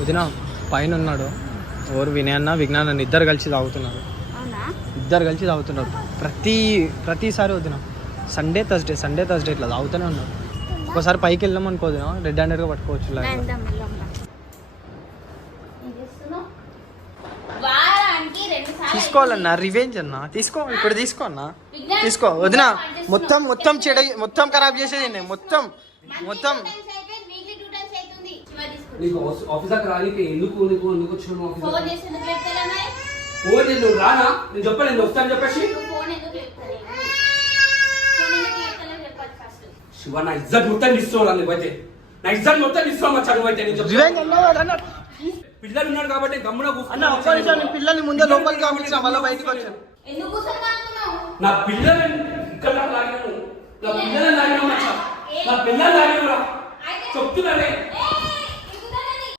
వదిన పైన ఉన్నాడు ఎవరు వినయ్ అన్న విజ్ఞాన్ అన్న ఇద్దరు కలిసి తాగుతున్నారు. ఇద్దరు కలిసి తాగుతున్నారు ప్రతిసారి వదిన. సండే థర్స్డే ఇట్లా తాగుతూనే ఉన్నారు. ఒకసారి పైకి వెళ్ళాం అనుకో రెడ్ హ్యాండెడ్గా పట్టుకోవచ్చు. తీసుకోవాలన్నా రివెంజ్ అన్న. తీసుకో ఇప్పుడు తీసుకో అన్న తీసుకో వదిన. మొత్తం చెడ మొత్తం ఖరాబ్ చేసేది నేను మొత్తం. ఆఫీసర్ రానికి ఎందుకు వచ్చాను నువ్వు రానా? నేను చెప్పాను నేను వస్తాను చెప్పేసి శివ నా ఇజ్జత్ మొత్తం తీసుకోవాలి. నువ్వైతే నా ఇజ్జత్ మొత్తం తీసుకోమా చదువైతే పిల్లలు ఉన్నాడు కాబట్టి గమ్మున పిల్లల్ని ముందే లోపలికి పంపించిన మళ్ళీ బయటకు వచ్చాను. నా పిల్లలు ఇక్కడ లాగినాను. నా పిల్లలు లాగినా చెప్తున్నానే